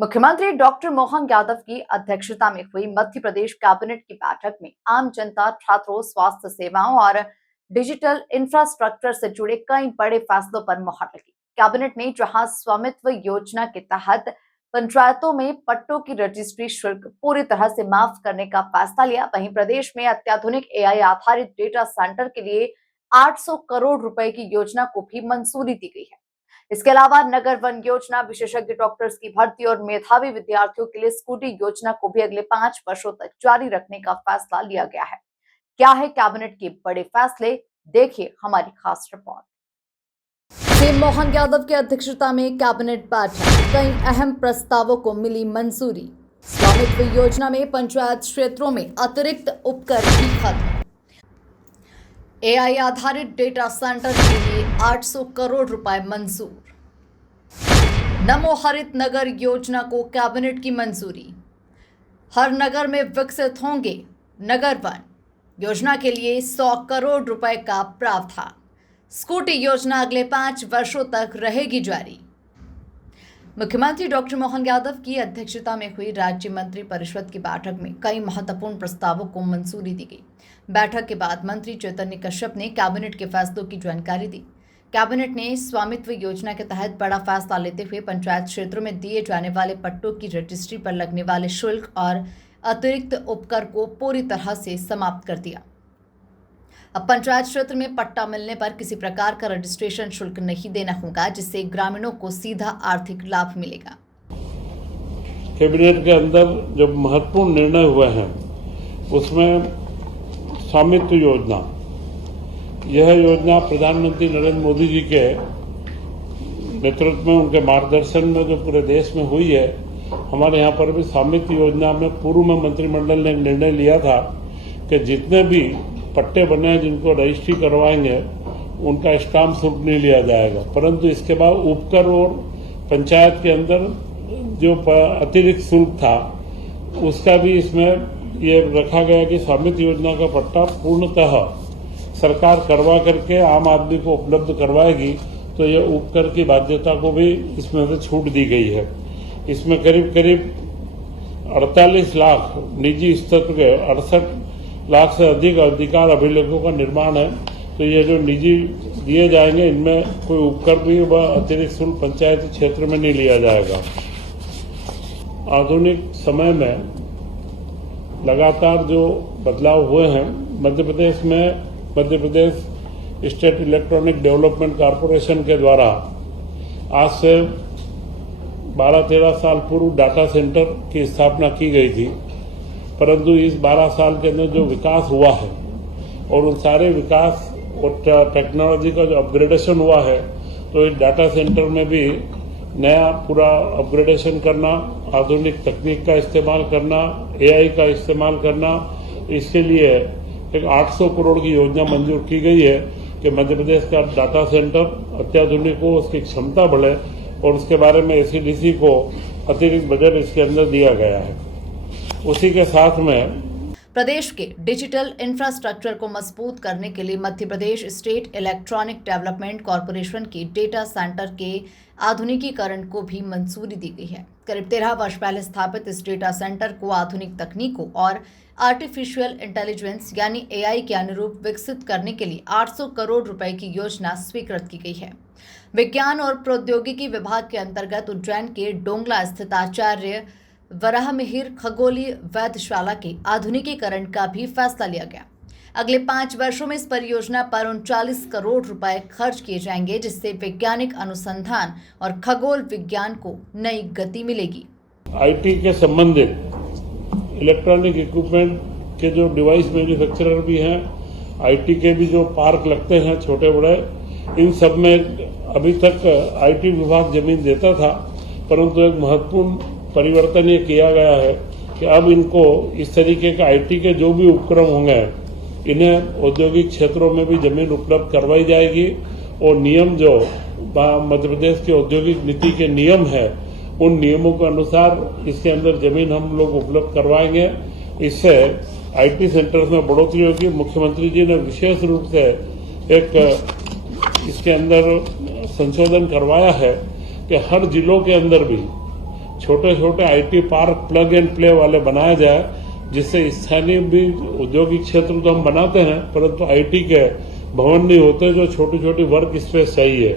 मुख्यमंत्री डॉक्टर मोहन यादव की अध्यक्षता में हुई मध्य प्रदेश कैबिनेट की बैठक में आम जनता, छात्रों, स्वास्थ्य सेवाओं और डिजिटल इंफ्रास्ट्रक्चर से जुड़े कई बड़े फैसलों पर मुहर लगी। कैबिनेट ने जहां स्वामित्व योजना के तहत पंचायतों में पट्टों की रजिस्ट्री शुल्क पूरी तरह से माफ करने का फैसला लिया, वहीं प्रदेश में अत्याधुनिक एआई आधारित डेटा सेंटर के लिए 800 करोड़ रुपए की योजना को भी मंजूरी दी गई है। इसके अलावा नगर वन योजना, विशेषज्ञ डॉक्टर्स की भर्ती और मेधावी विद्यार्थियों के लिए स्कूटी योजना को भी अगले 5 वर्षों तक जारी रखने का फैसला लिया गया है। क्या है कैबिनेट के बड़े फैसले, देखिए हमारी खास रिपोर्ट। सीएम मोहन यादव की अध्यक्षता में कैबिनेट बैठक, कई अहम प्रस्तावों को मिली मंजूरी। स्वामित्व योजना में पंचायत क्षेत्रों में अतिरिक्त उपकर भी खत्म। एआई आधारित डेटा सेंटर के लिए 800 करोड़ रुपए मंजूर। नमो हरित नगर योजना को कैबिनेट की मंजूरी। हर नगर में विकसित होंगे नगर वन। योजना के लिए 100 करोड़ रुपए का प्रावधान। स्कूटी योजना अगले 5 वर्षों तक रहेगी जारी। मुख्यमंत्री डॉक्टर मोहन यादव की अध्यक्षता में हुई राज्य मंत्री परिषद की बैठक में कई महत्वपूर्ण प्रस्तावों को मंजूरी दी गई। बैठक के बाद मंत्री चैतन्य कश्यप ने कैबिनेट के फैसलों की जानकारी दी। कैबिनेट ने स्वामित्व योजना के तहत बड़ा फैसला लेते हुए पंचायत क्षेत्रों में दिए जाने वाले पट्टों की रजिस्ट्री पर लगने वाले शुल्क और अतिरिक्त उपकर को पूरी तरह से समाप्त कर दिया। अब पंचायत क्षेत्र में पट्टा मिलने पर किसी प्रकार का रजिस्ट्रेशन शुल्क नहीं देना होगा, जिससे ग्रामीणों को सीधा आर्थिक लाभ मिलेगा। कैबिनेट के अंदर जो महत्वपूर्ण निर्णय हुए हैं उसमें स्वामित्व योजना, यह योजना प्रधानमंत्री नरेंद्र मोदी जी के नेतृत्व में, उनके मार्गदर्शन में जो पूरे देश में हुई है, हमारे यहाँ पर भी स्वामित्व योजना में पूर्व में मंत्रिमंडल ने निर्णय लिया था कि जितने भी पट्टे बने हैं जिनको रजिस्ट्री करवाएंगे उनका स्टाम्प शुल्क नहीं लिया जाएगा, परंतु इसके बाद उपकर और पंचायत के अंदर जो अतिरिक्त शुल्क था उसका भी इसमें ये रखा गया कि स्वामित्व योजना का पट्टा पूर्णतः सरकार करवा करके आम आदमी को उपलब्ध करवाएगी, तो ये उपकर की बाध्यता को भी इसमें से छूट दी गई है। इसमें करीब करीब 48 लाख निजी स्तर के 68 लाख से अधिक अधिकार अभिलेखों का निर्माण है, तो ये जो निजी दिए जाएंगे इनमें कोई उपकर भी व अतिरिक्त शुल्क पंचायती क्षेत्र में नहीं लिया जाएगा। आधुनिक समय में लगातार जो बदलाव हुए हैं, Madhya Pradesh state electronic development corporation के द्वारा आज से 12-13 साल पूर्व डाटा सेंटर की स्थापना की गई थी, परंतु इस 12 साल के अंदर जो विकास हुआ है और उन सारे विकास और टेक्नोलॉजी का जो अपग्रेडेशन हुआ है, तो इस डाटा सेंटर में भी नया पूरा अपग्रेडेशन करना, आधुनिक तकनीक का इस्तेमाल करना, एआई का इस्तेमाल करना, इसके लिए एक 800 करोड़ की योजना मंजूर की गई है कि मध्य प्रदेश का डाटा सेंटर अत्याधुनिक हो, उसकी क्षमता बढ़े, और उसके बारे में एसीडीसी को अतिरिक्त बजट इसके अंदर दिया गया है। उसी के साथ में प्रदेश के डिजिटल इंफ्रास्ट्रक्चर को मजबूत करने के लिए Madhya Pradesh state electronic development corporation के डेटा सेंटर के आधुनिकीकरण को भी मंजूरी दी गई है। करीब 13 वर्ष पहले स्थापित इस डेटा सेंटर को आधुनिक तकनीकों और आर्टिफिशियल इंटेलिजेंस यानी एआई के अनुरूप विकसित करने के लिए 800 करोड़ रुपए की योजना स्वीकृत की गई है। विज्ञान और प्रौद्योगिकी विभाग के अंतर्गत उज्जैन के डोंगला स्थित आचार्य वराहमिहिर खगोलीय वेधशाला के आधुनिकीकरण का भी फैसला लिया गया। अगले 5 वर्षों में इस परियोजना पर 39 करोड़ रुपए खर्च किए जाएंगे, जिससे वैज्ञानिक अनुसंधान और खगोल विज्ञान को नई गति मिलेगी। आईटी के संबंधित इलेक्ट्रॉनिक इक्विपमेंट के जो डिवाइस मैन्युफैक्चरर भी हैं, आईटी के भी जो पार्क लगते हैं छोटे बड़े, इन सब में अभी तक आईटी विभाग जमीन देता था, परंतु एक महत्वपूर्ण परिवर्तन ये किया गया है कि अब इनको इस तरीके का आईटी के जो भी उपक्रम होंगे इन्हें औद्योगिक क्षेत्रों में भी जमीन उपलब्ध करवाई जाएगी, और नियम जो मध्य प्रदेश की औद्योगिक नीति के नियम है उन नियमों के अनुसार इसके अंदर जमीन हम लोग उपलब्ध करवाएंगे। इससे आईटी सेंटर्स में बढ़ोतरी होगी। मुख्यमंत्री जी ने विशेष रूप से एक इसके अंदर संशोधन करवाया है कि हर जिलों के अंदर भी छोटे छोटे IT park plug and play वाले बनाया जाए, जिससे स्थानीय भी औद्योगिक क्षेत्र तो हम बनाते हैं, परंतु आईटी के भवन नहीं होते जो छोटी छोटी वर्क स्पेस चाहिए,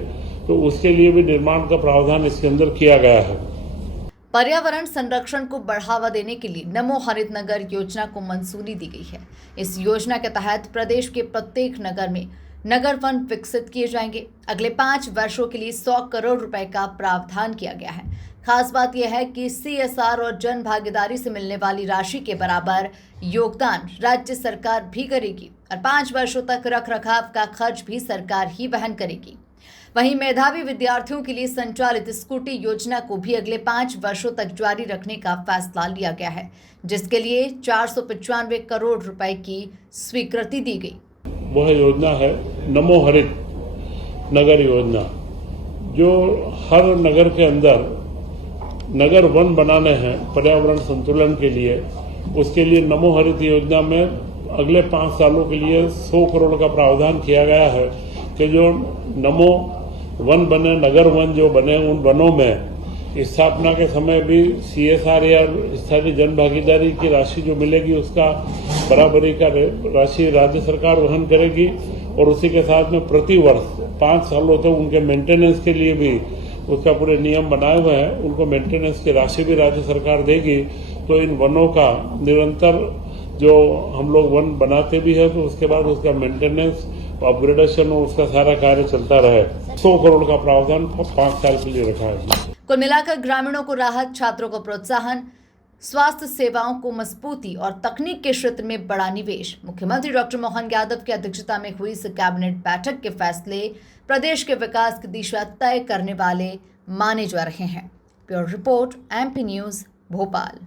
तो उसके लिए भी निर्माण का प्रावधान इसके अंदर किया गया है। पर्यावरण संरक्षण को बढ़ावा देने के लिए नमो हरित नगर योजना को मंजूरी दी गई है। इस योजना के तहत प्रदेश के प्रत्येक नगर में नगर वन विकसित किए जाएंगे। अगले 5 वर्षों के लिए 100 करोड़ रुपए का प्रावधान किया गया है। खास बात यह है कि CSR और जन भागीदारी से मिलने वाली राशि के बराबर योगदान राज्य सरकार भी करेगी और 5 वर्षों तक रखरखाव का खर्च भी सरकार ही वहन करेगी। वहीं मेधावी विद्यार्थियों के लिए संचालित स्कूटी योजना को भी अगले 5 वर्षों तक जारी रखने का फैसला लिया गया है, जिसके लिए 495 करोड़ रुपए की स्वीकृति दी गई। वह योजना है नमो हरित नगर योजना, जो हर नगर के अंदर नगर वन बनाने हैं पर्यावरण संतुलन के लिए। उसके लिए नमो हरित योजना में अगले 5 सालों के लिए 100 करोड़ का प्रावधान किया गया है कि जो नमो वन बने, नगर वन जो बने, उन वनों में स्थापना के समय भी CSR या स्थानीय जन भागीदारी की राशि जो मिलेगी उसका बराबरी का राशि राज्य सरकार वहन करेगी, और उसी के साथ में प्रति वर्ष 5 सालों तक उनके मेंटेनेंस के लिए भी उसका पूरे नियम बनाए हुए हैं, उनको मेंटेनेंस की राशि भी राज्य सरकार देगी। तो इन वनों का निरंतर जो हम लोग वन बनाते भी है, तो उसके बाद उसका मेंटेनेंस, अपग्रेडेशन और उसका सारा कार्य चलता रहे। 100 करोड़ का प्रावधान 5 साल के लिए रखा है। कुल मिलाकर ग्रामीणों को राहत, छात्रों को प्रोत्साहन, स्वास्थ्य सेवाओं को मजबूती और तकनीक के क्षेत्र में बड़ा निवेश। मुख्यमंत्री डॉक्टर मोहन यादव की अध्यक्षता में हुई इस कैबिनेट बैठक के फैसले प्रदेश के विकास की दिशा तय करने वाले माने जा रहे हैं। Bureau report, MP news, Bhopal.